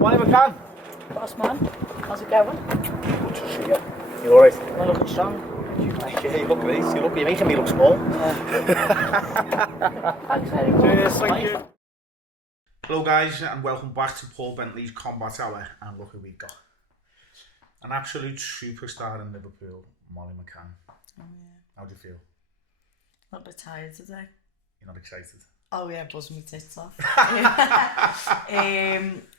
Morning, McCann. Boss man, how's it going? Good to see you. You alright? I'm looking strong. Yeah, you look great. You're making me look small. Thanks very much. Cheers, thank you. Hello guys, and welcome back to Paul Bentley's Combat Hour. And look who we've got. An absolute superstar in Liverpool, Molly McCann. Oh yeah. How do you feel? A little bit tired today. You're not excited? Oh yeah, buzzing my tits off.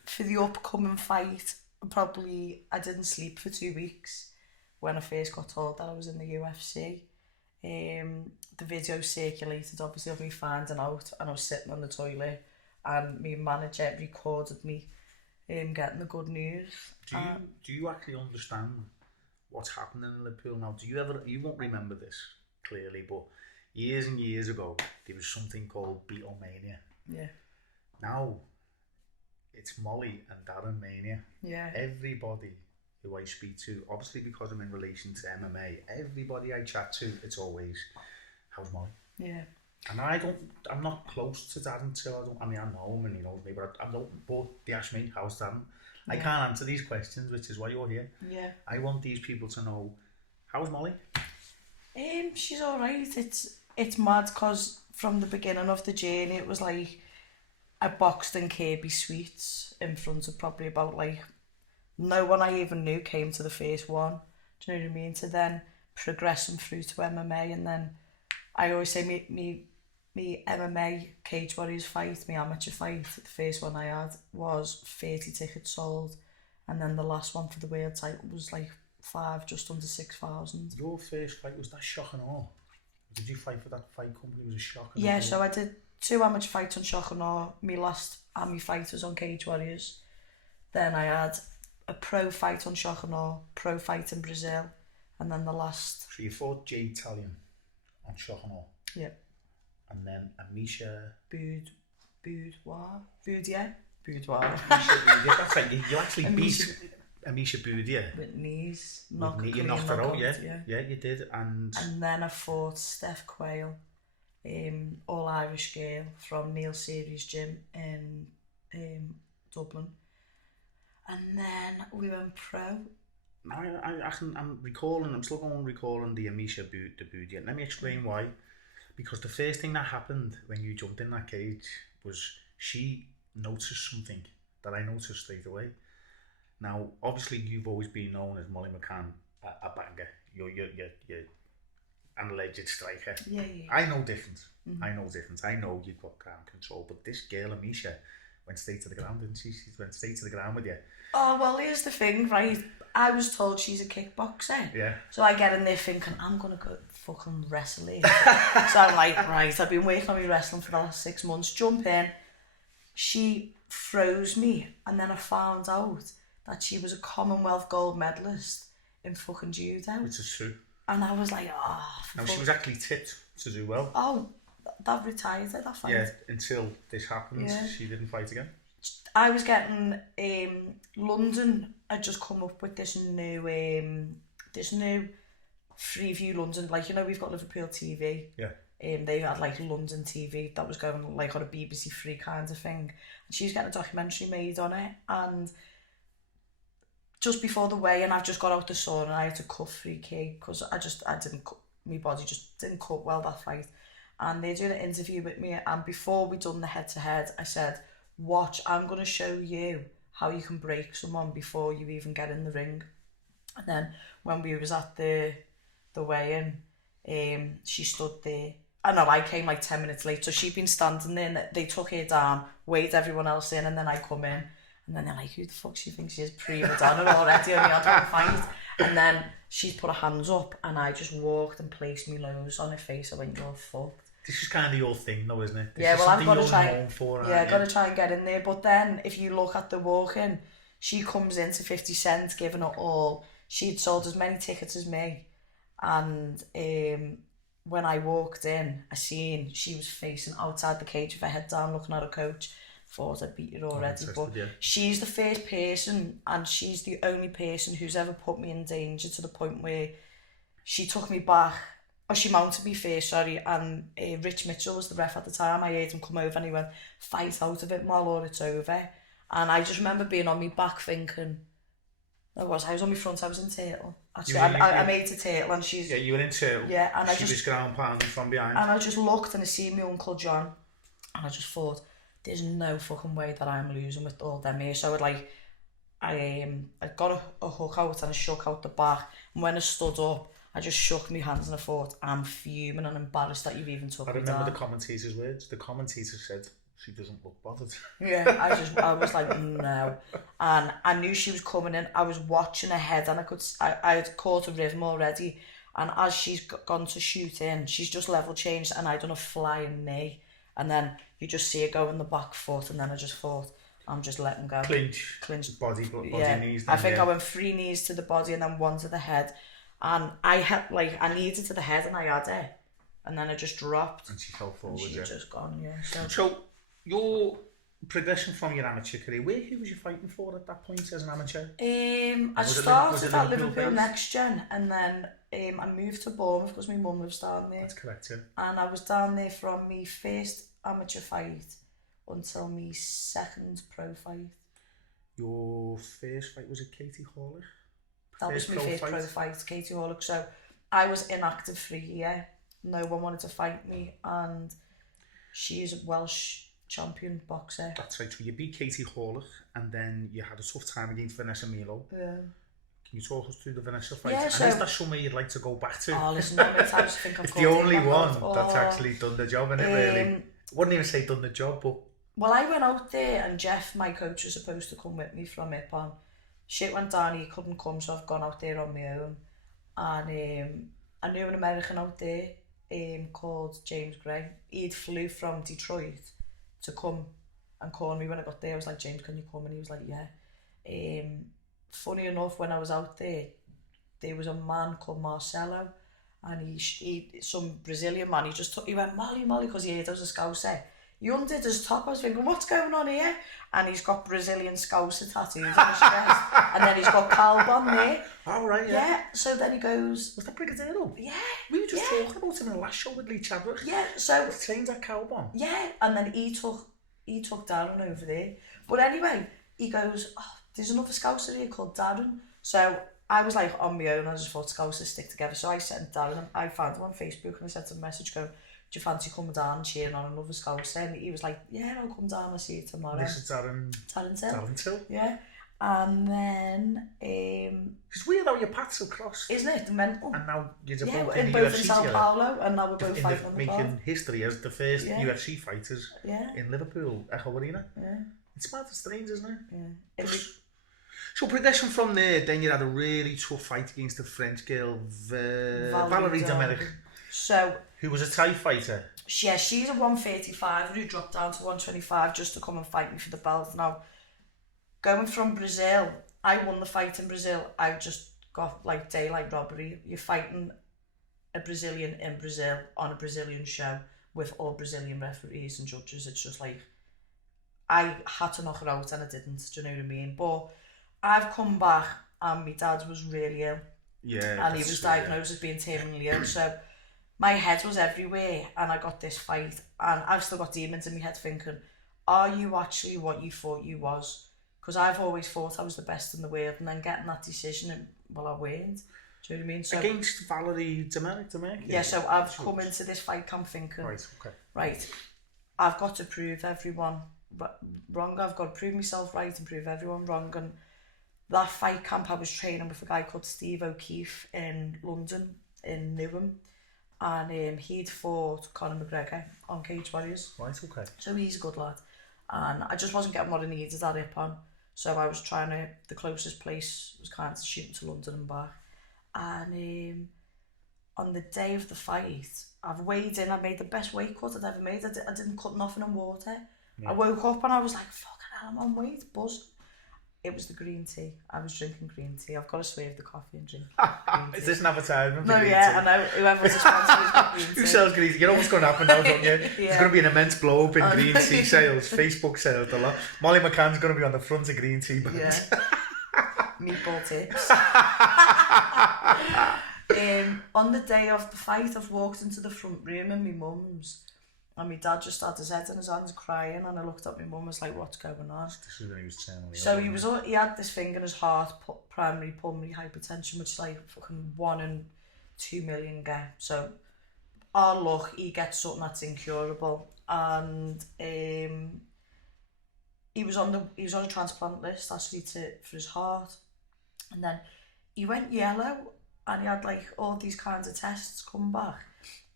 For the upcoming fight, I didn't sleep for 2 weeks when I first got told that I was in the UFC. The video circulated obviously of me finding out, and I was sitting on the toilet and my manager recorded me getting the good news. Do you actually understand what's happening in Liverpool now? You won't remember this clearly, but years and years ago there was something called Beatlemania. Yeah. Now it's Molly and Darren Mania. Yeah. Everybody who I speak to, obviously because I'm in relation to MMA, everybody I chat to, it's always, how's Molly? Yeah. And I'm not close to Darren until I know him and he knows me, but but they ask me, how's Darren? Yeah. I can't answer these questions, which is why you're here. Yeah. I want these people to know, how's Molly? She's alright. It's mad because from the beginning of the journey it was like I boxed in Kirby Sweets in front of probably about like no one I even knew came to the first one. Do you know what I mean? To then progressing through to MMA, and then I always say me MMA Cage Warriors fight, my amateur fight, the first one I had was 30 tickets sold, and then the last one for the world title was like just under 6,000. Your first fight, was that Shock and Awe? Did you fight for that fight company? It was a Shock and Awe? Yeah, so I did 2 amateur fights on Shock and Awe. My last AMI fight was on Cage Warriors. Then I had a pro fight on Shock and Awe, pro fight in Brazil, and then the last... So you fought Jay Italian on Shock and Awe? Yeah. And then Amisha... Boudoir. That's right, you actually beat Amisha Boudier. With knees. You knocked her out, yeah. Yeah, you did. And then I fought Steph Quayle, all Irish girl from Neil Series Gym in Dublin. And then we went pro. I'm still going recalling the Amisha Boudier. Let me explain why. Because the first thing that happened when you jumped in that cage was she noticed something that I noticed straight away. Now, obviously, you've always been known as Molly McCann, a banger. You're an alleged striker. Yeah. I know different. Mm-hmm. I know you've got ground control, but this girl, Amisha, went straight to the ground, didn't she? She went straight to the ground with you. Oh, well, here's the thing, right? I was told she's a kickboxer. Yeah. So I get in there thinking, I'm going to go fucking wrestle here. So I'm like, right, I've been working on my wrestling for the last 6 months. Jump in. She froze me, and then I found out that she was a Commonwealth gold medalist in fucking judo. Which is true. And I was like, Now, she was actually tipped to do well. Oh, that retired her, that fight. Yeah, until this happened, yeah. She didn't fight again. I was getting, London had just come up with this new Freeview London, like, you know, we've got Liverpool TV. Yeah. They had like London TV that was going like on a BBC Three kind of thing. And she's getting a documentary made on it, and just before the weigh-in, I've just got out the sun and I had to cut 3k because my body just didn't cut well that fight. And they're doing an interview with me, and before we done the head-to-head, I said, watch, I'm going to show you how you can break someone before you even get in the ring. And then when we was at the weigh-in, she stood there. I came like 10 minutes late, so she'd been standing there, and they took her down, weighed everyone else in, and then I come in. And then they're like, who the fuck she thinks she is, prima donna already, only had one fight. And then she's put her hands up, and I just walked and placed my nose on her face. I went, you're fucked. This is kind of your thing though, isn't it? I've got to try. I've got to try and get in there. But then, if you look at the walk-in, she comes into 50 Cent, giving it all. She'd sold as many tickets as me. And when I walked in, I seen she was facing outside the cage with her head down, looking at her coach. Thought I'd beat her already, but she's the first person, and she's the only person who's ever put me in danger to the point where she took me back she mounted me first, sorry, and Rich Mitchell was the ref at the time. I heard him come over and he went, fight out of it, Mal, or it's over. And I just remember being on my back thinking, I was on my front, I was in Turtle. Actually, I made to Turtle and she's... Yeah, you were in Turtle. Yeah, and she was ground pounding from behind. And I just looked and I seen my Uncle John and I just thought, there's no fucking way that I'm losing with all them here. So I got a hook out and I shook out the back, and when I stood up, I just shook my hands and I thought, I'm fuming and embarrassed that you've even took me down. I remember the commentator's words. The commentator said, she doesn't look bothered. Yeah, I was like, no. And I knew she was coming in. I was watching her head and I had caught a rhythm already. And as she's gone to shoot in, she's just level changed and I done a flying knee. And then you just see her go in the back foot, and then I just thought, I'm just letting go. Clinch. Body yeah. knees. Then, I think I went 3 knees to the body and then 1 to the head. And I needed to the head and I had it. And then I just dropped. And she fell forward, and she'd just gone, yeah. So your progression from your amateur career, who was you fighting for at that point as an amateur? I started at Liverpool Next Gen, and then I moved to Bournemouth because my mum lives down there. That's correct, yeah. And I was down there from my first amateur fight until my second pro fight. Your first fight was at Katie Horlick? That was my first pro fight, Katie Horlick. So I was inactive for a year. No one wanted to fight me, and she's a Welsh champion boxer. That's right. So you beat Katie Horlick, and then you had a tough time against Vanessa Milo. Yeah. Can you talk us through the Vanessa fight? Yeah, and is that somewhere you'd like to go back to? Oh, listen, how many times I think I've it's the only one that's actually done the job, isn't it, really? Wouldn't even say done the job, but... Well, I went out there, and Jeff, my coach, was supposed to come with me from Meatball. Shit went down, he couldn't come, so I've gone out there on my own. And I knew an American out there called James Gray. He'd flew from Detroit to come and call me when I got there. I was like, James, can you come? And he was like, yeah. Funny enough, when I was out there was a man called Marcelo, and he some Brazilian man, he went, Molly, because he heard I was a Scouser. He undid his top. I was thinking, what's going on here? And he's got Brazilian Scouser tattoos on his chest, and then he's got Calbon there. Oh, right, yeah. Yeah, so then he goes... Was that Brigadeiro? Yeah. We were just talking about him in the last show with Lee Chadwick. Yeah, so... He trained at Calbon. Yeah, and then he took Darren over there. But anyway, he goes, oh, there's another Scouser here called Darren. So I was like on my own, I just thought Scousers stick together. So I sent Darren, I found him on Facebook and I sent him a message going, do you fancy coming down and cheering on another Scouser? And he was like, yeah, I'll come down, I'll see you tomorrow. This is Darren Till. Yeah. And then... it's weird how your paths have crossed. Isn't it? Mental. And now you're both in the both UFC in Sao Paulo, and now we're both fighting on the bar. Making history as the first UFC fighters in Liverpool, Echo Arena. Yeah. It's mad, it's strange, isn't it? Yeah. So progression from there, then you had a really tough fight against a French girl, Valerie Demeric. So... Who was a Thai fighter? Yeah, she's a 135 who dropped down to 125 just to come and fight me for the belt. Now, going from Brazil, I won the fight in Brazil. I just got like daylight robbery. You're fighting a Brazilian in Brazil on a Brazilian show with all Brazilian referees and judges. It's just like, I had to knock her out and I didn't, do you know what I mean? But I've come back and my dad was really ill. Yeah. And he was diagnosed as being terminally ill, so my head was everywhere and I got this fight and I've still got demons in my head thinking, are you actually what you thought you was? Because I've always thought I was the best in the world, and then getting that decision, and, well, I weren't. Do you know what I mean? So, against Valerie Demeric? Yeah, so I've come into this fight camp thinking, right, I've got to prove everyone wrong. I've got to prove myself right and prove everyone wrong. And that fight camp, I was training with a guy called Steve O'Keefe in London, in Newham. And he'd fought Conor McGregor on Cage Warriors. Right, okay. So he's a good lad. And I just wasn't getting what I needed at Ippon. So I was trying to, the closest place was kind of shooting to London and back. And on the day of the fight, I've weighed in, I made the best weight cut I'd ever made. I didn't cut nothing in water. Yeah. I woke up and I was like, fucking hell, I'm on weight, buzz. It was the green tea. I was drinking green tea. I've got to swerve the coffee and drink green tea. Is this an advertisement for green tea? I know. Whoever's a sponsor has got green tea. Who sells green tea? You know what's going to happen now, don't you? There's going to be an immense blow up in green tea sales, Facebook sales a lot. Molly McCann's going to be on the front of green tea bags. Yeah. Meatball tips. on the day of the fight, I've walked into the front room in my mum's, and my dad just had his head in his hands crying, and I looked at my mum and was like, what's going on? This is when he was terminally So he had this thing in his heart, primary pulmonary hypertension, which is like fucking 1 in 2 million get. So our luck, he gets something that's incurable, and he was on a transplant list actually for his heart, and then he went yellow, and he had like all these kinds of tests come back,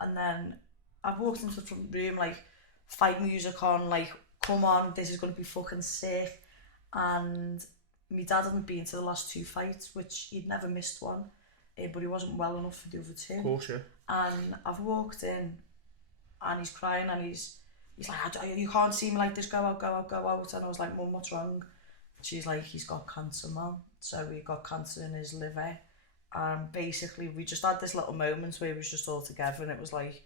and then I walked into the front room, like, fight music on, like, come on, this is going to be fucking sick. And my dad hadn't been to the last 2 fights, which he'd never missed one, but he wasn't well enough for the other 2. Of course, yeah. And I've walked in, and he's crying, and he's like, you can't see me like this, go out, go out, go out. And I was like, Mum, what's wrong? She's like, he's got cancer, Mum. So he got cancer in his liver. And basically, we just had this little moment where we was just all together, and it was like,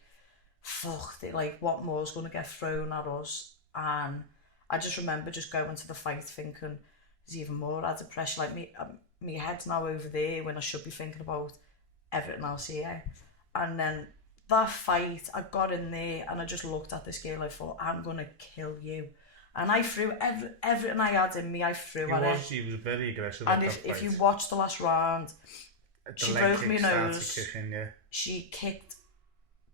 fuck, like, what more's going to get thrown at us? And I just remember just going to the fight thinking, there's even more added pressure. Like, me head's now over there when I should be thinking about everything else here. And then that fight, I got in there and I just looked at this girl, I thought, I'm going to kill you. And I threw everything I had in me, I threw at her. He was very aggressive. And if you watch the last round, she broke my nose. Kicking, yeah. She kicked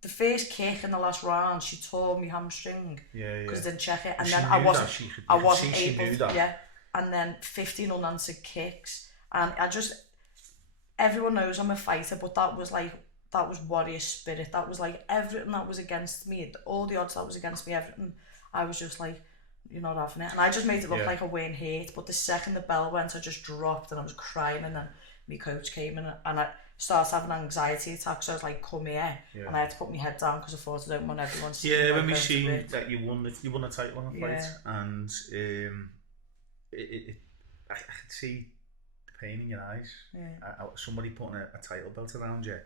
the first kick in the last round. She tore my hamstring because I didn't check it, and then I wasn't able to. Yeah, and then 15 unanswered kicks, and everyone knows I'm a fighter, but that was warrior spirit. That was like everything that was against me, all the odds that was against me, everything. I was just like, you're not having it, and I just made it look like I weren't hurt. But the second the bell went, I just dropped and I was crying, and then my coach came in and I started having anxiety attacks. So I was like, come here, and I had to put my head down because I thought I don't want everyone to see. Yeah, when we seen that you won a title in a fight, and I could see the pain in your eyes. Yeah. Somebody putting a title belt around you.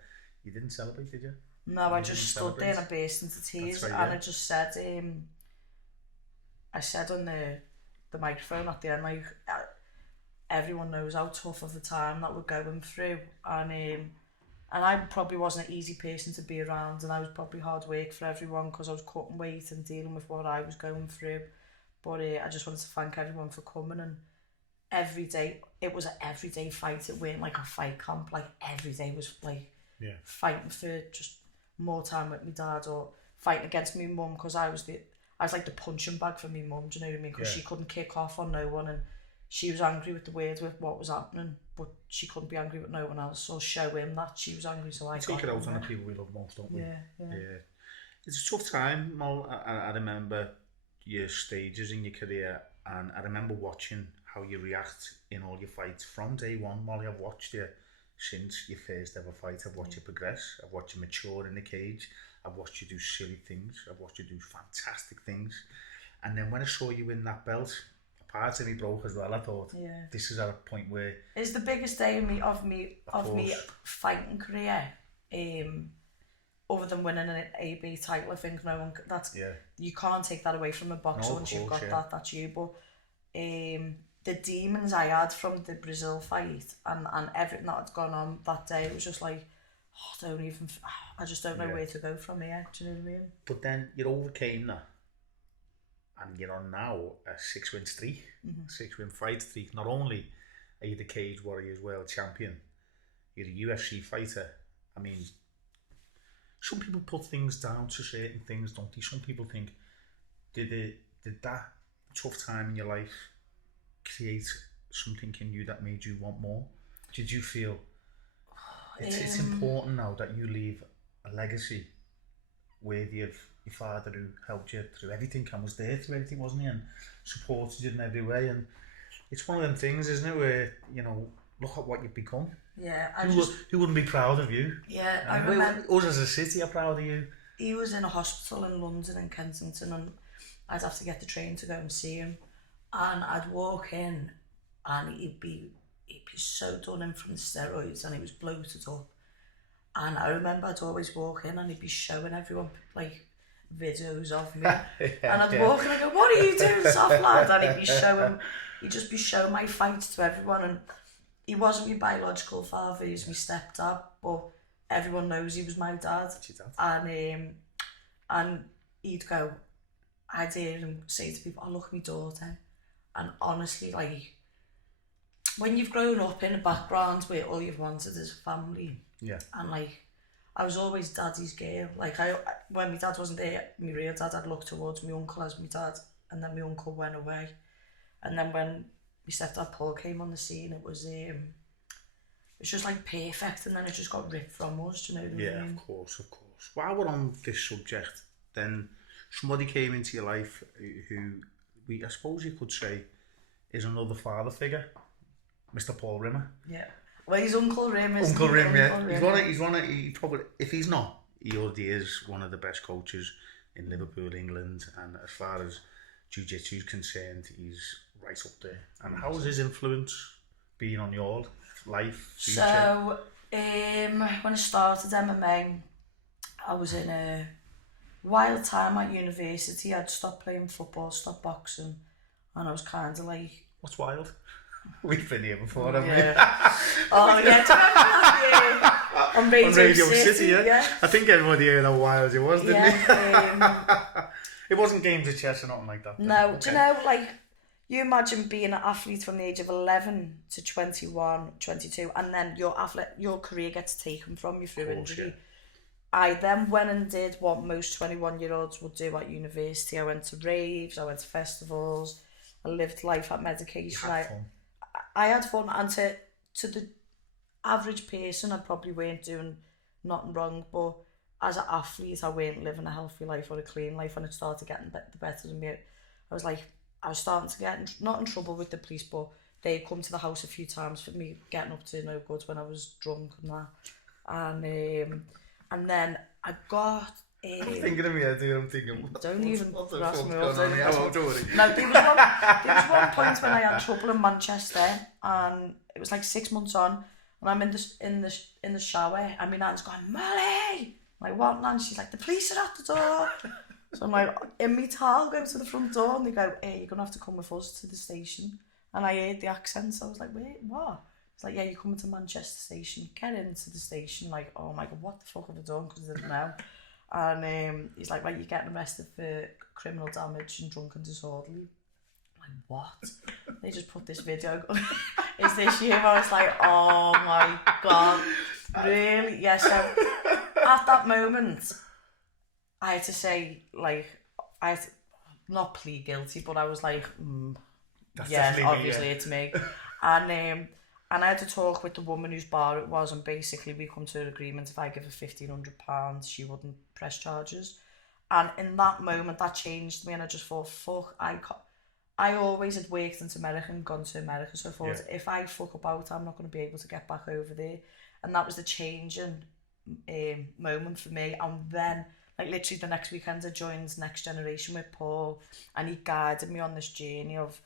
You didn't celebrate, did you? No, I just stood there and I burst into tears, and I just said, I said on the microphone at the end, like, everyone knows how tough of a time that we're going through, and I probably wasn't an easy person to be around, and I was probably hard work for everyone because I was cutting weight and dealing with what I was going through. But I just wanted to thank everyone for coming, and every day, it was an everyday fight. It weren't like a fight camp, like every day was like fighting for just more time with my dad, or fighting against my mum, because I was like the punching bag for my mum, do you know what I mean? Because she couldn't kick off on no one, and she was angry with the words with what was happening, but she couldn't be angry with no one else, or show him that she was angry, so I take it out on the people we love most, don't we? Yeah. It's a tough time, Mal. I remember your stages in your career, and I remember watching how you react in all your fights from day one. Molly, I've watched you since your first ever fight. I've watched you progress, I've watched you mature in the cage, I've watched you do silly things, I've watched you do fantastic things, and then when I saw you win that belt, part of me broke as well. I thought, this is at a point where it's the biggest day of me fighting career. Other than winning an AB title, I think no one you can't take that away from a boxer once you've got that. That's you. But the demons I had from the Brazil fight and everything that had gone on that day, it was just like, I just don't know where to go from here. Do you know what I mean? But then you overcame that. And you're on now a 6-win streak, 6-win fight streak. Not only are you the Cage Warriors world champion, you're a UFC fighter. I mean, some people put things down to certain things, don't they? Some people think, did that tough time in your life create something in you that made you want more? Did you feel it's important now that you leave a legacy worthy of your father, who helped you through everything and was there through everything, wasn't he, and supported you in every way? And it's one of them things, isn't it, where, you know, look at what you've become. Yeah, who wouldn't be proud of you? Yeah, I remember. Us as a city are proud of you. He was in a hospital in London, in Kensington, and I'd have to get the train to go and see him. And I'd walk in, and he'd be so done in from the steroids, and he was bloated up. And I remember I'd always walk in, and he'd be showing everyone like videos of me, and I'd walk in and I go, "What are you doing, soft lad?" And he'd just be showing my fights to everyone. And he wasn't my biological father, he was my stepdad, but everyone knows he was my dad. That's your dad. And he'd go, I'd hear him say to people, oh, look at my daughter. And honestly, like, when you've grown up in a background where all you've wanted is a family, and like, I was always daddy's girl. Like, when my dad wasn't there, my real dad, I'd look towards my uncle as my dad, and then my uncle went away. And then when my stepdad Paul came on the scene, it was just like perfect, and then it just got ripped from us, do you know what I mean? Yeah, of course. While we're on this subject, then somebody came into your life who I suppose you could say is another father figure, Mr. Paul Rimmer. Yeah. Well, he's Uncle Rim, isn't Uncle Rim, yeah. Rim. He probably, if he's not, he already is one of the best coaches in Liverpool, England, and as far as jiu-jitsu is concerned, he's right up there. And how has his influence been on your life, future? So, when I started MMA, I was in a wild time at university. I'd stopped playing football, stopped boxing, and I was kind of like... What's wild? We've been here before, haven't we? Oh, yeah, do you remember that? On Radio City, yeah. I think everybody heard how wild it was, didn't it? It wasn't games of chess or nothing like that. No, okay. Do you know, like, you imagine being an athlete from the age of 11 to 21, 22, and then your career gets taken from you through injury. Yeah. I then went and did what most 21-year-olds would do at university. I went to raves, I went to festivals, I lived life at medication. I had fun, and to the average person, I probably weren't doing nothing wrong, but as an athlete, I weren't living a healthy life or a clean life, and it started getting the better of me. I was starting to get, not in trouble with the police, but they'd come to the house a few times for me getting up to no good when I was drunk and that. And then I got... I'm thinking of me, I'm thinking... Don't even ask me up. No, there was one point when I had trouble in Manchester, and it was like 6 months on, and I'm in the shower, and my nan's going, Molly! I'm like, what, Nan? She's like, the police are at the door. So I'm like, in my towel, going to the front door, and they go, hey, you're going to have to come with us to the station. And I heard the accent, so I was like, wait, what? It's like, yeah, you're coming to Manchester Station. Get into the station. Like, oh my God, what the fuck have I done? Because I didn't know. And he's like, right, you're getting arrested for criminal damage and drunken disorderly. I'm like, what? They just put this video. Is this you? I was like, oh my God. Really? Yeah, so at that moment, I had to say, like, I had to not plead guilty, but I was like, yeah, obviously it's me. And I had to talk with the woman whose bar it was, and basically we come to an agreement, if I give her £1,500, she wouldn't press charges. And in that moment, that changed me, and I just thought, fuck, I always had worked in America and gone to America, so I thought, if I fuck about, I'm not going to be able to get back over there. And that was the changing moment for me. And then, like, literally the next weekend, I joined Next Generation with Paul, and he guided me on this journey of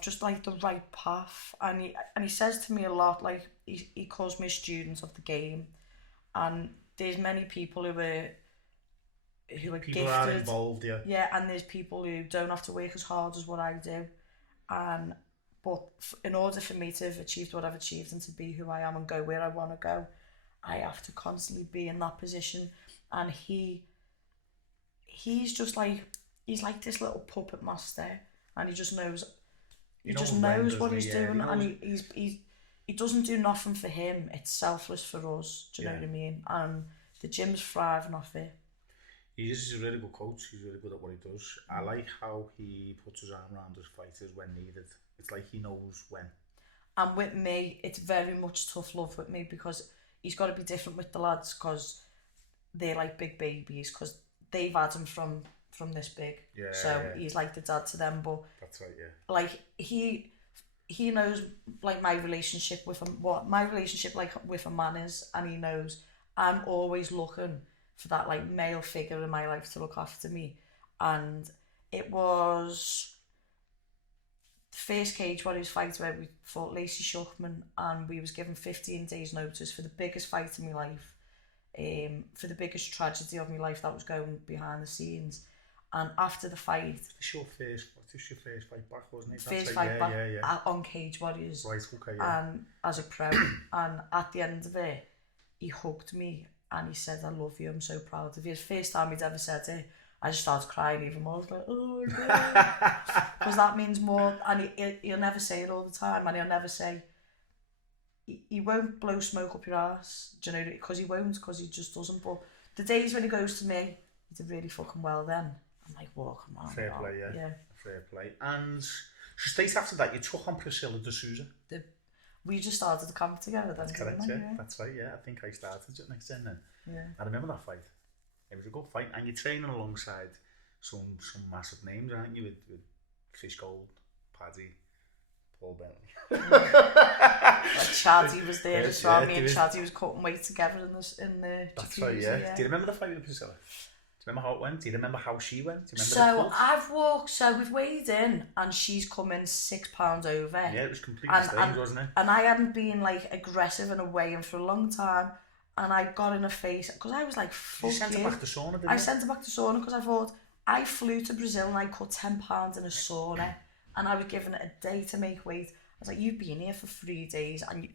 just like the right path, and he says to me a lot, like he calls me a student of the game, and there's many people who are gifted, are involved, and there's people who don't have to work as hard as what I do, but in order for me to have achieved what I've achieved and to be who I am and go where I want to go, I have to constantly be in that position. And he's just like, he's like this little puppet master, and he just knows. He just knows what he's doing, and he doesn't do nothing for him. It's selfless for us. Do you know what I mean? And the gym's thriving off it. He's a really good coach. He's really good at what he does. I like how he puts his arm around his fighters when needed. It's like he knows when. And with me, it's very much tough love with me, because he's got to be different with the lads, because they're like big babies, because they've had him from this big, he's like the dad to them. But that's right, like he knows, like, my relationship with him, what my relationship like with a man is, and he knows I'm always looking for that, like, male figure in my life to look after me. And it was the first Cage Warriors fight where we fought Lacey Shuckman, and we was given 15 days notice for the biggest fight in my life, for the biggest tragedy of my life that was going behind the scenes. And after the fight... This is your first fight back, wasn't it? First fight back on Cage Warriors. Right, okay, yeah. And as a pro. And at the end of it, he hugged me and he said, I love you, I'm so proud of you. It's the first time he'd ever said it. I just started crying even more. I was like, oh my God. Because that means more. And he'll never say it all the time. And he'll never say, he won't blow smoke up your ass. Do you know? Because he won't, because he just doesn't. But the days when he goes to me, he did really fucking well then. I'm like, whoa, come on. Fair play, yeah. Fair play. And so straight after that, you took on Priscilla D'Souza. We just started the camp together. That's correct, yeah. That's right, yeah. I think I started it next then. Yeah. I remember that fight. It was a good fight, and you're training alongside some massive names, aren't you? With Fish Gold, Paddy, Paul Bentley. Chaddy was there as well. Me and Chaddy was cutting weight together in the. That's right, yeah. Do you remember the fight with Priscilla? Do you remember how it went? Do you remember how she went? Do you remember so we've weighed in and she's coming 6 pounds over. Yeah, it was completely strange, wasn't it? And I hadn't been like aggressive in a weighing for a long time. And I got in her face because I was like, fuck you. You sent her back to sauna, didn't you? I sent her back to sauna because I thought, I flew to Brazil and I cut 10 pounds in a sauna and I was given it a day to make weight. I was like, you've been here for 3 days and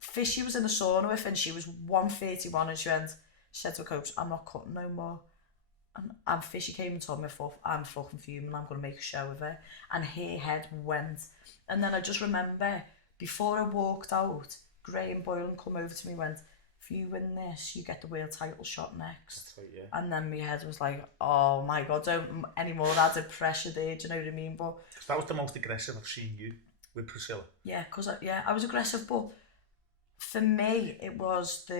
Fishy was in the sauna with and she was 131 and she said to her coach, I'm not cutting no more. And Fishy came and told me, I'm fucking fuming, I'm going to make a show of her. And her head went. And then I just remember, before I walked out, Graham Boylan come over to me and went, if you win this, you get the world title shot next. That's right, yeah. And then my head was like, oh my God, don't anymore. I had pressure there, do you know what I mean? But that was the most aggressive I've seen you with Priscilla. Yeah, because I was aggressive, but for me, it was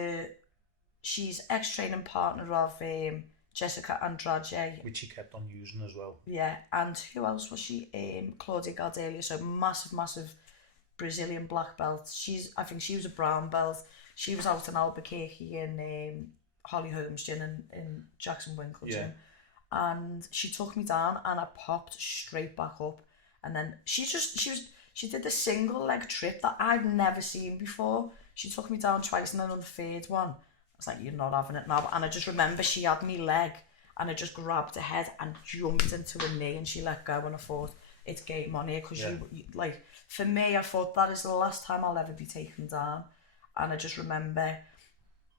she's ex-training partner of Jessica Andrade. Which she kept on using as well. Yeah, and who else was she? Claudia Gardelia, so massive Brazilian black belt. I think she was a brown belt. She was out in Albuquerque in Holly Holmes gym in Jackson Winkle gym. And she took me down and I popped straight back up. And then she did the single leg trip that I've never seen before. She took me down twice and then on the third one, I was like, you're not having it now. And I just remember she had me leg and I just grabbed her head and jumped into her knee and she let go and I thought, it's game on here because you like, for me, I thought that is the last time I'll ever be taken down. And I just remember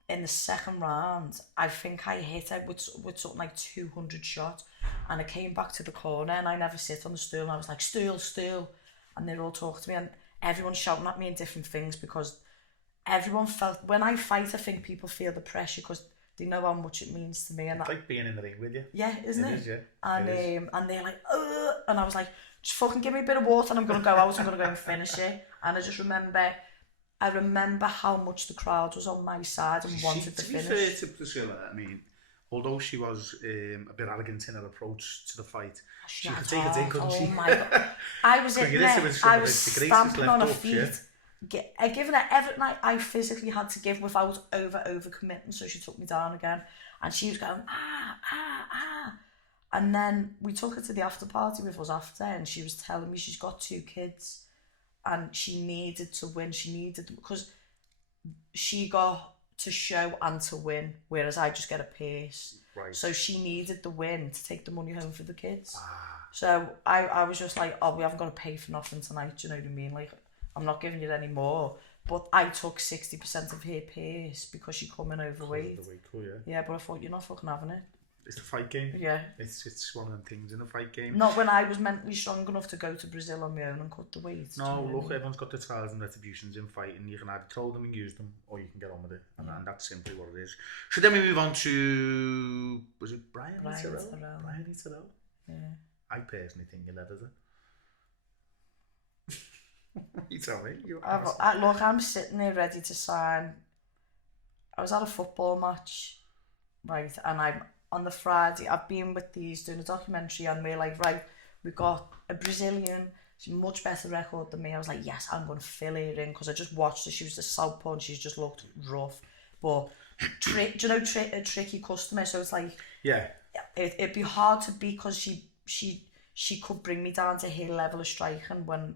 in the second round, I think I hit her with something like 200 shots and I came back to the corner and I never sit on the stool and I was like, stool. And they're all talking to me and everyone's shouting at me in different things because everyone felt, when I fight, I think people feel the pressure because they know how much it means to me. And it's like being in the ring with you. Yeah, isn't it? Is, yeah. And they're like, ugh, and I was like, just fucking give me a bit of water and I'm going to go out, I'm going to go and finish it. And I just remember how much the crowd was on my side and wanted to finish. To be fair to Priscilla, I mean, although she was a bit arrogant in her approach to the fight, she could take a dig, couldn't she? Oh my God. I was in there, I was stamping on her feet. I'd given her everything I physically had to give without over committing, so she took me down again. And she was going, ah. And then we took her to the after party with us after, and she was telling me she's got 2 kids and she needed to win. Because she got to show and to win, whereas I just get a pace. Right. So she needed the win to take the money home for the kids. So I was just like, we haven't got to pay for nothing tonight, do you know what I mean? Like, I'm not giving you any more. But I took 60% of her pace because she come in overweight. Cool, yeah. Yeah, but I thought, you're not fucking having it. It's the fight game. Yeah. It's one of them things in a fight game. Not when I was mentally strong enough to go to Brazil on my own and cut the weight. No, look, everyone's got their trials and retributions in fighting. You can either throw them and use them, or you can get on with it. And that's simply what it is. So then we move on to... Was it Brian Terrell? Brian Terrell? Yeah. I personally think you'll ever do. You tell me. Look, I'm sitting there ready to sign. I was at a football match, right, and I'm on the Friday. I've been with these doing a documentary, and we're like, right, we got a Brazilian, she's a much better record than me. I was like, yes, I'm going to fill her in because I just watched her. She was the southpaw and she's just looked rough, but do you know, a tricky customer. So it's like, yeah, it'd be hard to beat because she could bring me down to her level of striking when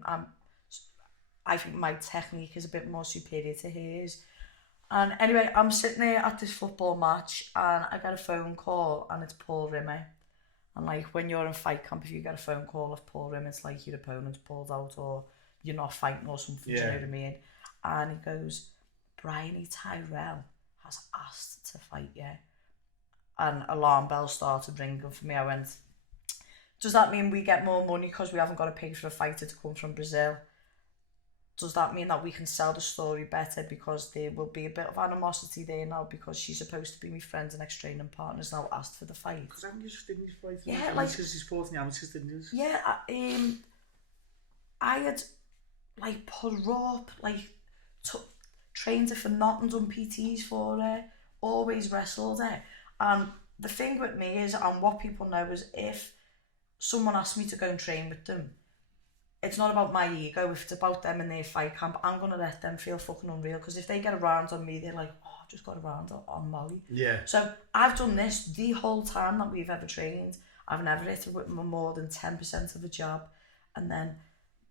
I think my technique is a bit more superior to hers. And anyway, I'm sitting there at this football match and I get a phone call and it's Paul Rimmer. And like when you're in fight camp, if you get a phone call of Paul Rimmer, it's like your opponent's pulled out or you're not fighting or something, do you know what I mean? And he goes, Bryony Tyrell has asked to fight you. And alarm bells started ringing for me. I went, does that mean we get more money because we haven't got to pay for a fighter to come from Brazil? Does that mean that we can sell the story better because there will be a bit of animosity there now because she's supposed to be my friend and ex-training partner's now asked for the fight? Because haven't you just didn't you fight? Yeah, like he's fought in the amateurs, didn't you? Yeah, I had like put her up, like trained her for nothing, done PTs for her, always wrestled her. And the thing with me is, and what people know is, if someone asks me to go and train with them, it's not about my ego. If it's about them in their fight camp, I'm going to let them feel fucking unreal. Because if they get around on me, they're like, oh, I just got around on Molly. Yeah. So I've done this the whole time that we've ever trained. I've never hit it with more than 10% of the job. And then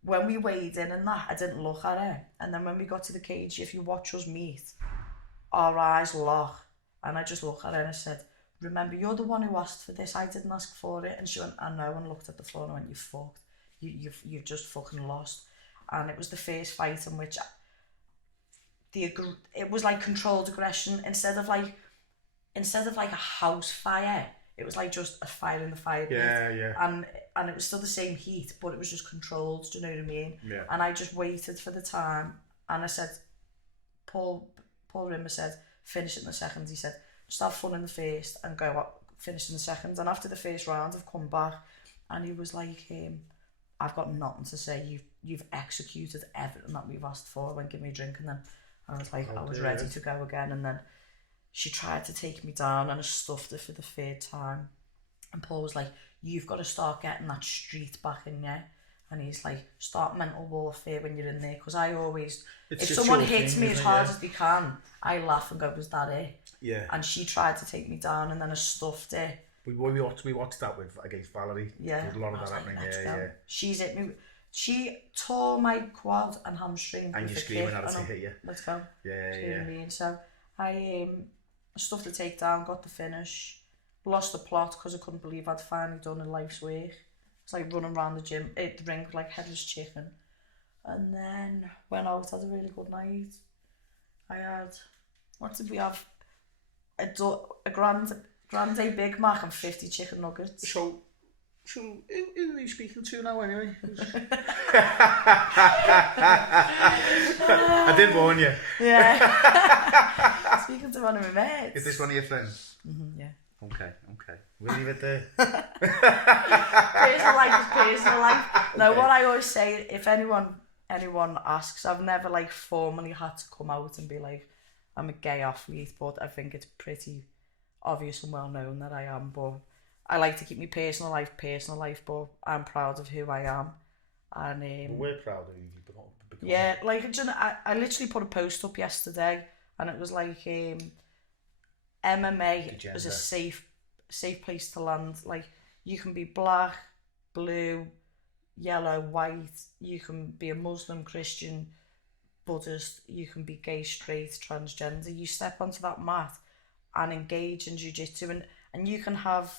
when we weighed in and that, I didn't look at her. And then when we got to the cage, if you watch us meet, our eyes lock. And I just looked at her and I said, remember, you're the one who asked for this. I didn't ask for it. And she went, I know, and looked at the floor and went, you fucked. You've just fucking lost. And it was the first fight in which it was like controlled aggression instead of like a house fire. It was like just a fire in the fire pit. Yeah. And it was still the same heat, but it was just controlled. Do you know what I mean? Yeah. And I just waited for the time. And I said, Paul Rimmer said, finish it in the second. He said, just have fun in the first and go up, finish in the second. And after the first round, I've come back, and he was like, I've got nothing to say. You've executed everything that we've asked for. I went, give me a drink, and then I was like, I was ready to go again. And then she tried to take me down, and I stuffed her for the third time. And Paul was like, you've got to start getting that street back in there. And he's like, start mental warfare when you're in there. Because I always, if someone hits me as hard as they can, I laugh and go, was that it? Yeah. And she tried to take me down, and then I stuffed her. We watched that against Valerie. Yeah. There's a lot of that happening. Yeah. She's hit me. She tore my quad and hamstring. And you're screaming at her to hit you. Let's go. Yeah. You know what I mean? So I stuffed the takedown, got the finish, lost the plot because I couldn't believe I'd finally done a life's work. It's like running around the ring like headless chicken. And then went out, had a really good night. I had, what did we have? A grande Big Mac and 50 chicken nuggets. So who are you speaking to now anyway? I did warn you. Yeah. Speaking to one of my mates. Is this one of your friends? Mm-hmm, yeah. Okay. We'll leave it there. Personal life is personal life. No, what I always say, if anyone asks, I've never like formally had to come out and be like, I'm a gay athlete, but I think it's pretty obvious and well known that I am. But I like to keep my personal life, but I'm proud of who I am. And we're proud of you. Yeah, like I literally put a post up yesterday, and it was like MMA is a safe place to land. Like, you can be black, blue, yellow, white. You can be a Muslim, Christian, Buddhist. You can be gay, straight, transgender. You step onto that mat and engage in jiu-jitsu, and you can have,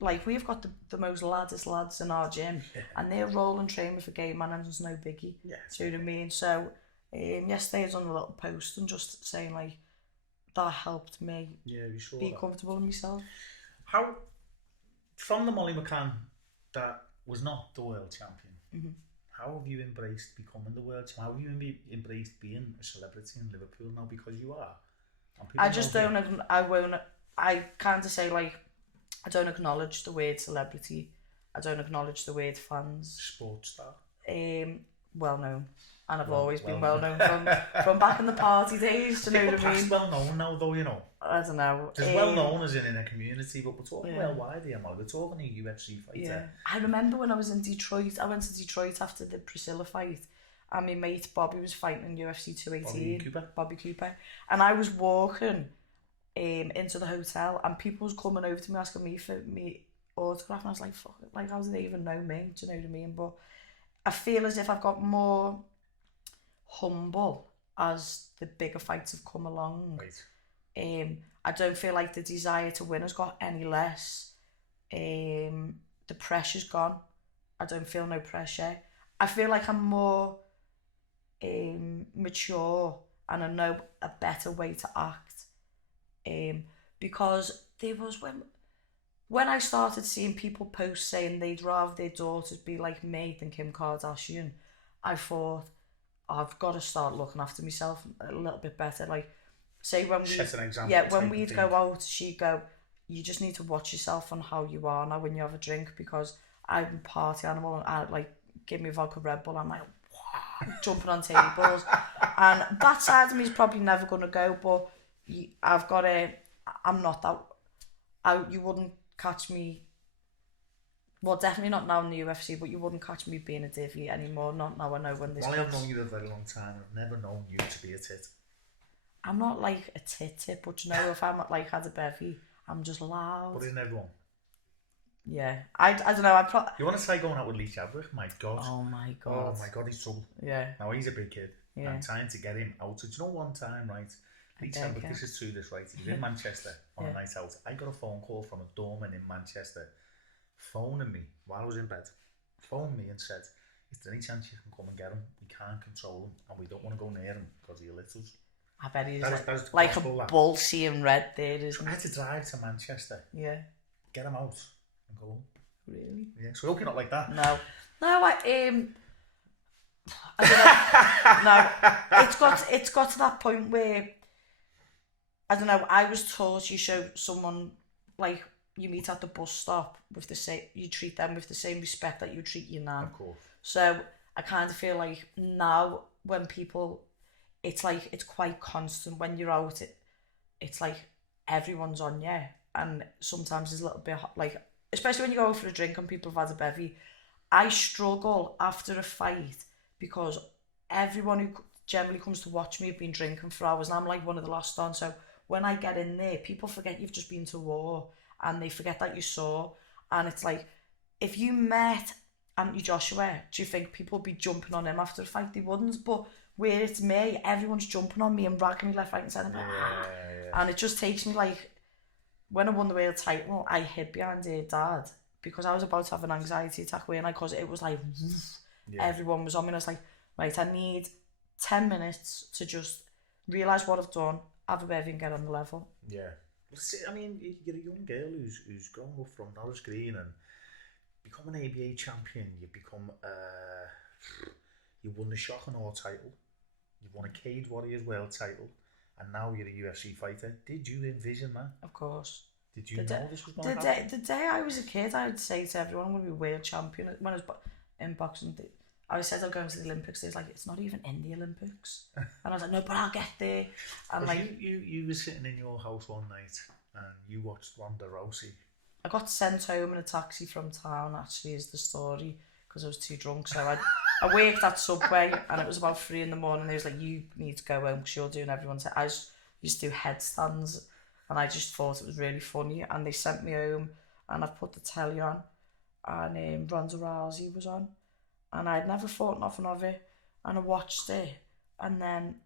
like, we've got the most lads in our gym, and they're rolling training for gay man, and there's no biggie. Yeah. Do you know what I mean? So yesterday I was on a little post and just saying, like, that helped me be comfortable in myself. How, from the Molly McCann that was not the world champion, how have you embraced becoming the world champion? How have you embraced being a celebrity in Liverpool now, because you are? I just don't, I kind of say, like, I don't acknowledge the word celebrity. I don't acknowledge the word fans. Sports star? Well known. And I've always been well known from back in the party days, do you know what I mean? Well known now, though, you know. I don't know. It's well known as in a community, but we're talking worldwide here, Molly. We're talking a UFC fighter. Yeah. I remember when I was in Detroit, I went to Detroit after the Priscilla fight, and my mate Bobby was fighting in UFC 218. Bobby Cooper. And I was walking into the hotel, and people was coming over to me asking me for me autograph, and I was like, fuck it, like, how do they even know me? Do you know what I mean? But I feel as if I've got more humble as the bigger fights have come along. Right. I don't feel like the desire to win has got any less. The pressure's gone. I don't feel no pressure. I feel like I'm more mature and I know a better way to act. Because there was when I started seeing people post saying they'd rather their daughters be like me than Kim Kardashian, I thought, I've got to start looking after myself a little bit better. Like, say when we'd go out, she'd go, you just need to watch yourself on how you are now when you have a drink, because I'm a party animal and I like, give me a vodka Red Bull, I'm like, wow, jumping on tables. And that side of me is probably never going to go, but I've got to, I'm not that, you wouldn't catch me, well, definitely not now in the UFC, but you wouldn't catch me being a divvy anymore, not now I know when this Well, I've known you a very long time, I've never known you to be a tit. I'm not like a tit, but you know, if I'm like had a bevy, I'm just loud. But isn't everyone? Yeah, I don't know. You want to try going out with Lee Chadwick? My God. Oh my God. Oh my God, he's trouble. Yeah. Now he's a big kid. Yeah. I'm trying to get him out. Do you know one time, right? Lee Chadwick, this is true, this right? He was in Manchester on a night out. I got a phone call from a doorman in Manchester, phoning me while I was in bed. Phoned me and said, "Is there any chance you can come and get him? We can't control him, and we don't want to go near him because he littles." I bet he's like a bull seeing red there, isn't he? I had to drive to Manchester. Yeah. Get him out and go home. Really? Yeah. So I hope you're not like that. No, I don't know. No, it's got to that point where I don't know. I was taught you show someone like you meet at the bus stop with the same, you treat them with the same respect that you treat your nan. Of course. So I kind of feel like now when people, it's like it's quite constant when you're out. It's like everyone's on you, and sometimes it's a little bit like, especially when you go out for a drink and people have had a bevy. I struggle after a fight because everyone who generally comes to watch me have been drinking for hours, and I'm like one of the last on. So when I get in there, people forget you've just been to war, and they forget that you saw. And it's like, if you met Anthony Joshua, do you think people would be jumping on him after a fight? They wouldn't. But where it's me, everyone's jumping on me and ragging me left, right and centre. And it just takes me like, when I won the world title, I hid behind her dad because I was about to have an anxiety attack, weren't I? Because it was like, everyone was on me, and I was like, right, I need 10 minutes to just realise what I've done, have a bevy and get on the level. Yeah. I mean, you're a young girl who's grown up from Norris Green and become an ABA champion. You become, you won the Shock and Awe title. You've won a Cage Warriors world title. And now you're a UFC fighter. Did you envision that? Of course. Did you know this was going to happen? The day I was a kid, I would say to everyone, I'm going to be world champion. When I was in boxing, I said I'll go into the Olympics. They was like, it's not even in the Olympics. And I was like, no, but I'll get there. And like, you were sitting in your house one night and you watched Ronda Rousey. I got sent home in a taxi from town, actually, is the story, because I was too drunk. So I worked at Subway, and it was about 3 a.m. They was like, you need to go home because you're doing everyone's. I used to do headstands, and I just thought it was really funny. And they sent me home, and I put the telly on, and Ronda Rousey was on, and I'd never thought nothing of it, and I watched it, and then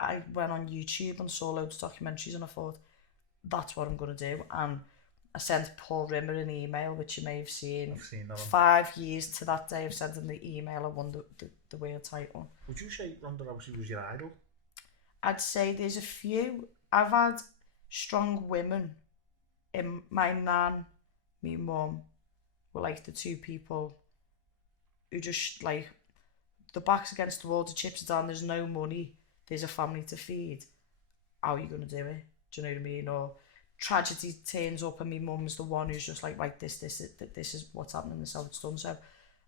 I went on YouTube and saw loads of documentaries, and I thought, that's what I'm going to do. And I sent Paul Rimmer an email, which you may have seen. I've seen that one. 5 years to that day, I've sent him the email. I won the world title. Would you say Ronda Rousey was your idol? I'd say there's a few. I've had strong women. In my nan, me mum, were like the two people who just like, the back's against the wall, the chips are down, there's no money, there's a family to feed. How are you going to do it? Do you know what I mean? Or tragedy turns up and my mum's the one who's just like, right, this is what's happening, this is how it's done. So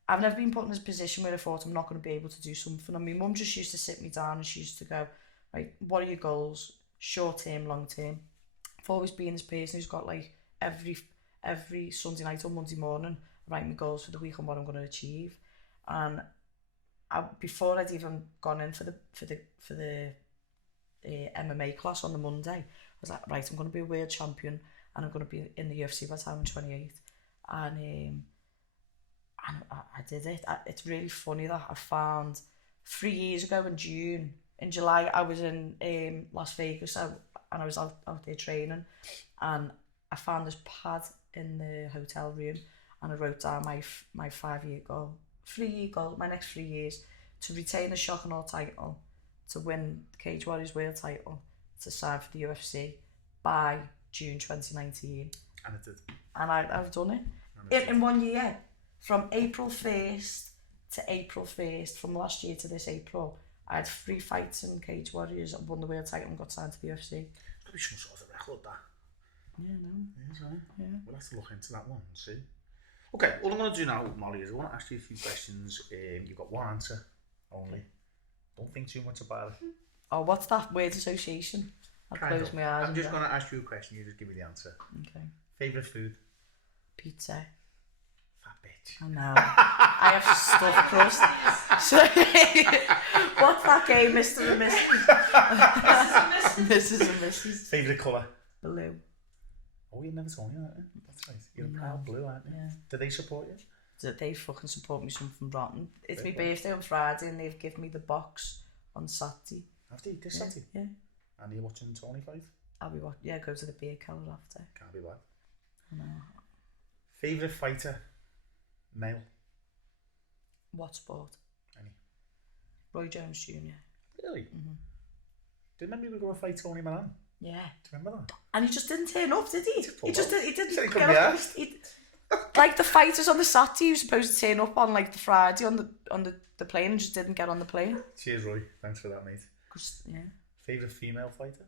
I've never been put in this position where I thought I'm not going to be able to do something. And my mum just used to sit me down and she used to go, right, what are your goals? Short term, long term. I've always been this person who's got like every Sunday night or Monday morning, write my goals for the week and what I'm going to achieve. And before I'd even gone in for the MMA class on the Monday, I was like, right, I'm going to be a world champion and I'm going to be in the UFC by the time I'm 28. And I did it. It's really funny that I found 3 years ago in July, I was in Las Vegas and I was out there training, and I found this pad in the hotel room and I wrote down my 5-year goal, 3-year goal, my next 3 years, to retain the Shock and Awe title, to win the Cage Warriors world title to sign for the UFC by June 2019. And it did. And I've done it. In 1 year. From April 1st to April 1st, from last year to this April, I had 3 fights in Cage Warriors, and won the world title and got signed to the UFC. It's got to be some sort of record, that. Yeah, no. Yeah. We'll have to look into that one and see. Okay, all I'm going to do now, Molly, is I want to ask you a few questions. You've got one answer only. Don't think too much about it. Oh, what's that word association? I'll close my eyes. I'm just going to ask you a question, you just give me the answer. Okay. Favourite food? Pizza. Fat bitch. I know. I have stuffed crust. So, what's that game, Mr. and Mrs? Mrs. and Mrs. Favourite colour? Blue. Oh, you never told me that. That's right. You're a proud blue, aren't you? Yeah. Do they support you? They fucking support me something rotten. It's my birthday on Friday and they've given me the box on Saturday. Have they? This Saturday? Yeah. And you're watching Tony fight? I'll be watching. Yeah, go to the beer cellar after. Can't be bad. I know. Favourite fighter? Male? What sport? Any? Roy Jones Jr. Really? Mm-hmm. Do you remember we were going to fight Tony Milan? Yeah. Do you remember that? And he just didn't turn up, did he? He didn't Said he get couldn't be up. asked. Like the fighters on the Saturday, he was supposed to turn up on like the Friday on the plane and just didn't get on the plane. Cheers, Roy. Thanks for that, mate. Yeah. Favourite female fighter?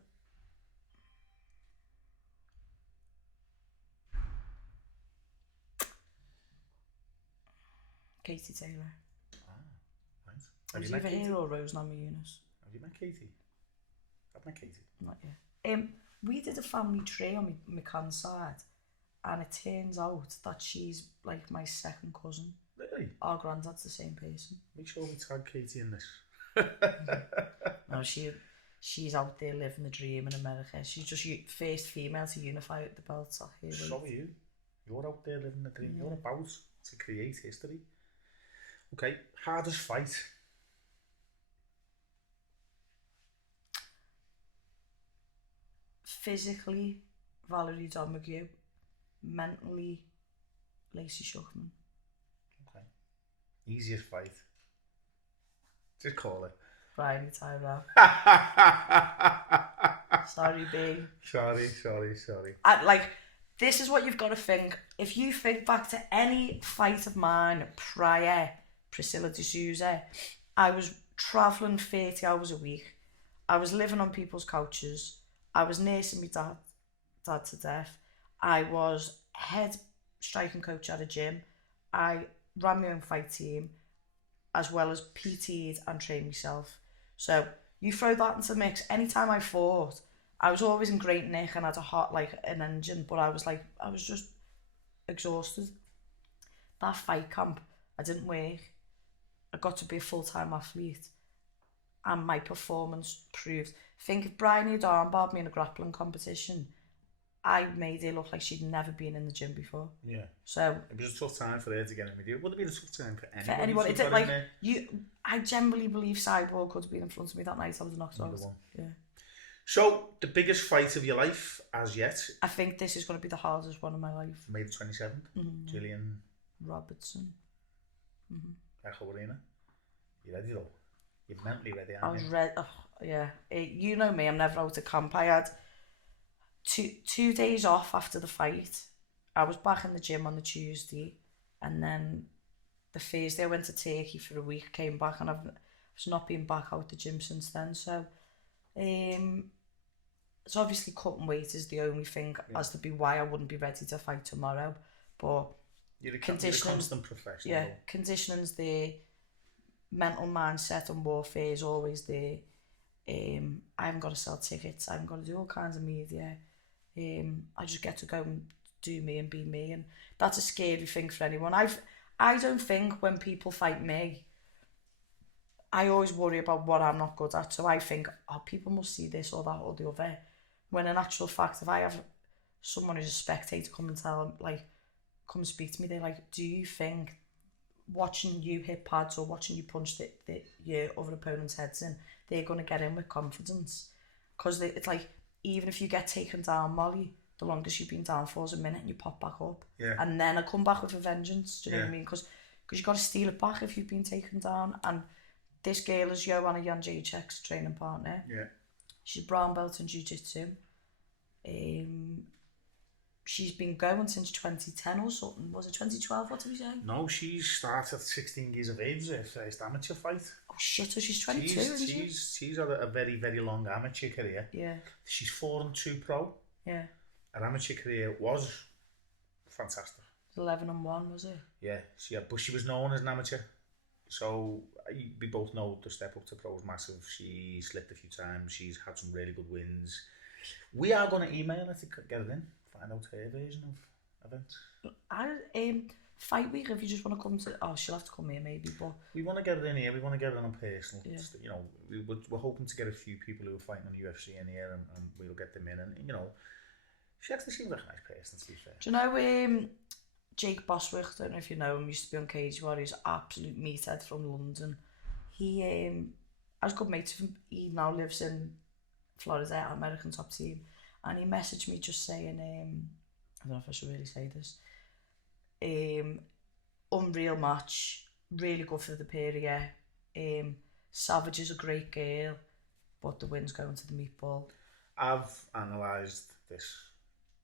Katie Taylor. Ah, nice. Was either here or Rose Namajunas. Have you met Katie? I've met Katie. Not yet. We did a family tree on McCann side, and it turns out that she's like my second cousin. Really? Our granddad's the same person. Make sure we tag Katie in this. No, she's out there living the dream in America. She's just first female to unify the belts. So are you. You're out there living the dream. Yeah. You're about to create history. Okay, hardest fight? Physically, Valerie Domergue. Mentally, Lacey Shuckman. Okay. Easiest fight? Just call it. Bryony Tyrell. Sorry, B. Sorry. This is what you've got to think. If you think back to any fight of mine prior, Priscilla D'Souza, I was travelling 30 hours a week. I was living on people's couches. I was nursing my dad to death. I was head striking coach at a gym. I ran my own fight team, as well as PT'd and trained myself. So you throw that into the mix. Anytime I fought, I was always in great nick and had a heart like an engine, but I was just exhausted. That fight camp, I didn't work. I got to be a full-time athlete, and my performance proved. Think if Bryony had armbarred me in a grappling competition, I made her look like she'd never been in the gym before. Yeah. So it was a tough time for her to get in with you. Would it be a tough time for anyone? For anyone, it's like I generally believe Cyborg could have been in front of me that night. I was knocked out. Yeah. So the biggest fight of your life as yet? I think this is going to be the hardest one of my life. May the 27th. Mm-hmm. Gillian Robertson. Echo Arena. You ready though? You're mentally ready, aren't you? I was ready. Oh, yeah. You know me. I'm never out of camp. I had two days off after the fight. I was back in the gym on the Tuesday, and then the Thursday I went to Turkey for a week, came back, and I've not been back out the gym since then. So it's obviously cutting weight is the only thing as to be why I wouldn't be ready to fight tomorrow. But you're a constant professional. Yeah, conditioning's there, mental mindset and warfare is always there. I haven't got to sell tickets, I haven't got to do all kinds of media. I just get to go and do me and be me, and that's a scary thing for anyone. I don't think when people fight me, I always worry about what I'm not good at, so I think, oh, people must see this or that or the other, when in actual fact, if I have someone who's a spectator come and tell them, like, come speak to me, they're like, do you think watching you hit pads or watching you punch your other opponent's heads in, they're going to get in with confidence? Because it's like, even if you get taken down, Molly, the longest you've been down for is a minute and you pop back up. Yeah. And then I come back with a vengeance, do you know what I mean? Because you've got to steal it back if you've been taken down. And this girl is Joanna Jędrzejczyk's training partner. Yeah. She's brown belt in jiu-jitsu. She's been going since 2010 or something. Was it 2012? What did we say? No, she started at 16 years of age, her first amateur fight. Oh shit, so she's 22, isn't she? She's had a very, very long amateur career. Yeah. She's 4-2 pro. Yeah. Her amateur career was fantastic. 11-1, was it? Yeah, but she was known as an amateur. So we both know the step up to pro is massive. She slipped a few times. She's had some really good wins. We are going to email her to get it in, find out her version of events. Fight week, if you just want to come to... Oh, she'll have to come here maybe, but... We want to get it in here. We want to get it on a personal... Yeah. You know, we're hoping to get a few people who are fighting on the UFC in here, and we'll get them in. And, you know, she actually seems like a nice person, to be fair. Do you know Jake Boswick? I don't know if you know him. Used to be on Cage Warriors. Absolute meathead from London. I was good mates with him. He now lives in Florida, American top team. And he messaged me just saying, I don't know if I should really say this, unreal match, really good for the period. Savage is a great girl, but the win's going to the Meatball. I've analysed this.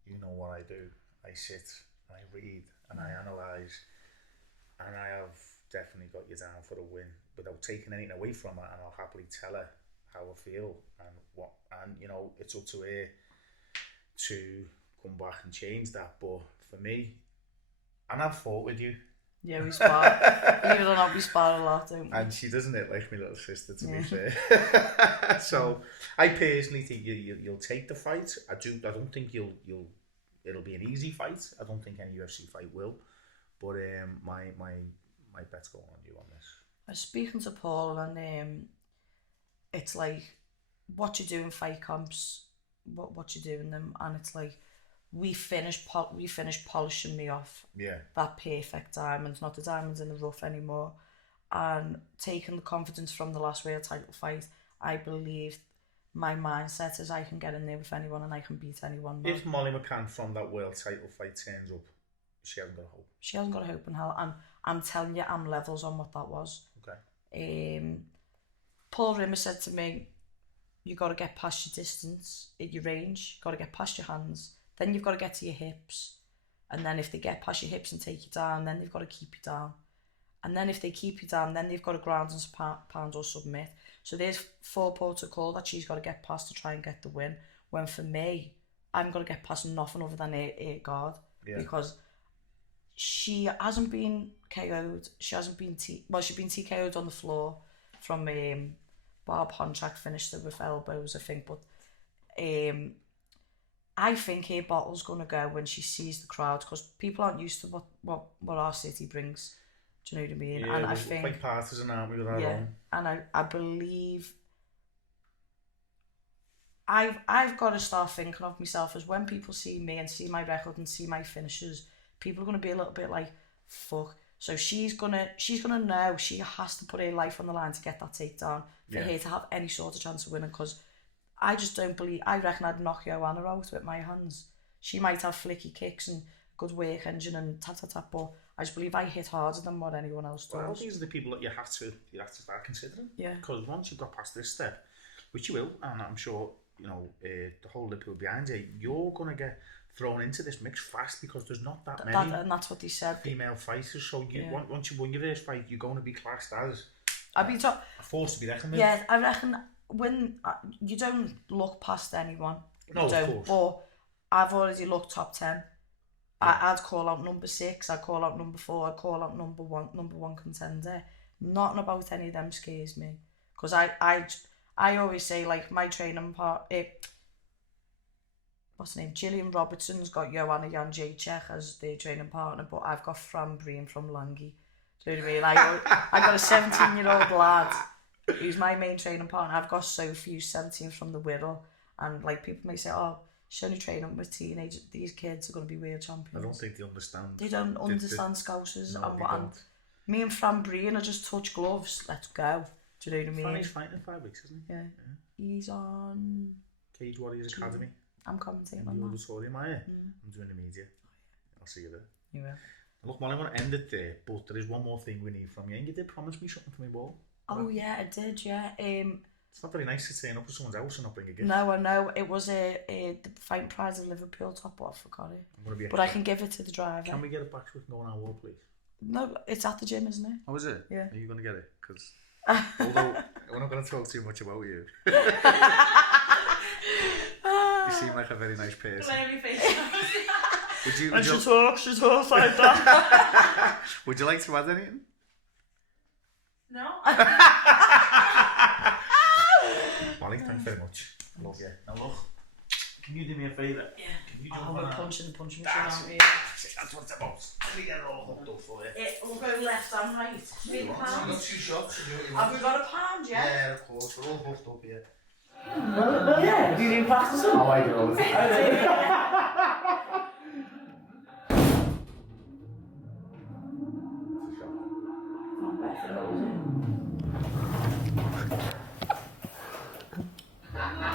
You know what I do. I sit, I read, and I analyse, and I have definitely got you down for a win without taking anything away from her, and I'll happily tell her how I feel and you know, it's up to her to come back and change that. But for me, and I've fought with you. Yeah, we spar. Believe it or not, we spar a lot, don't we? And she doesn't hit like my little sister, to be fair. So I personally think you'll take the fight. I don't think it'll be an easy fight. I don't think any UFC fight will. But my bet's going on you on this. I was speaking to Paul, and it's like, what you do in fight camps, what you do in them, and it's like, we finished polishing me off. Yeah. That perfect diamond, not the diamonds in the rough anymore, and taking the confidence from the last world title fight. I believe my mindset is I can get in there with anyone and I can beat anyone. If Molly McCann from that world title fight turns up, she hasn't got a hope. She hasn't got a hope in hell, and I'm telling you, I'm levels on what that was. Okay. Paul Rimmer said to me, you got to get past your distance, your range, you got to get past your hands, then you've got to get to your hips, and then if they get past your hips and take you down, then they've got to keep you down, and then if they keep you down, then they've got to ground and pound or submit. So there's 4 protocol that she's got to get past to try and get the win, when for me, I'm going to get past nothing other than a guard. Yeah. Because she hasn't been KO'd, she hasn't been she's been TKO'd on the floor from Barb Honchak, finished her with elbows, I think, but I think her bottle's going to go when she sees the crowd, because people aren't used to what our city brings. Do you know what I mean? Yeah, and I think quite partisan, aren't we, with our own? And I believe I've got to start thinking of myself as, when people see me and see my record and see my finishes, people are going to be a little bit like, fuck. So she's gonna know she has to put her life on the line to get that takedown for her to have any sort of chance of winning, because I just don't believe... I reckon I'd knock Joanna out with my hands. She might have flicky kicks and good work engine and tap, but I just believe I hit harder than what anyone else does. Well, these are the people that you have to start considering. Yeah. Because once you've got past this step, which you will, and I'm sure, you know, the whole Liverpool behind you, you're going to get thrown into this mix fast, because there's not that many and that's what they said, female fighters. So once you win your first fight, you're going to be classed as a force to be reckoned with. Yeah, I reckon when you don't look past anyone, no, you don't, of course. But I've already looked top 10. Yeah. I'd call out number 6, I'd call out number 4, I'd call out number one contender. Nothing about any of them scares me, because I always say, like, my training part, what's her name? Gillian Robertson's got Joanna Jędrzejczyk as their training partner, but I've got Fran Breen from Langley. Do you know what I mean? I got a 17-year-old lad who's my main training partner. I've got Sophie, who's 17, from the Wirral, and like, people may say, oh, she's only training with teenagers. These kids are going to be world champions. I don't think they understand. They don't understand Scousers. No, and me and Fran Breen are just touch gloves. Let's go. Do you know what I mean? Franny's fighting in 5 weeks, isn't he? Yeah. He's on Cage Warriors Academy. I'm commentating on the that. auditorium, are you? I'm doing the media. I'll see you there. You will. Look, man, I want to end it there, but there is one more thing we need from you. And you did promise me something for me, Ball. Oh yeah, I did, yeah. It's not very nice to turn up at someone's house and not bring a gift. No, I know. It was the fighting prize of Liverpool top off, I got it. But I can give it to the driver. Can we get it back so we can go on our walk, please? No, it's at the gym, isn't it? Oh, is it? Yeah. Are you going to get it? Because although we're not going to talk too much about you. You seem like a very nice person. Would you talks like that. Would you like to add anything? No. Molly, thanks very much. Love you. Now look, can you do me a favour? Yeah. Can you jump I'm on that? punching the punch machine out here. That's what it's about. Let me get it all hooked up for you. We'll go left and right. You got 2 shots to do what you want. Have we got a pound yet? Yeah, of course. We're all hooked up here. Yeah. Do you need practice? Oh, I do all the time.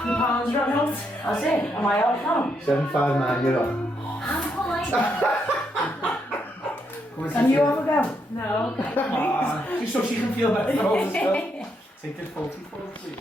£2 you're on. That's it. Am I out now? 759, you're on. Can you have a go? No. Just so she can feel better. Take this 44, please,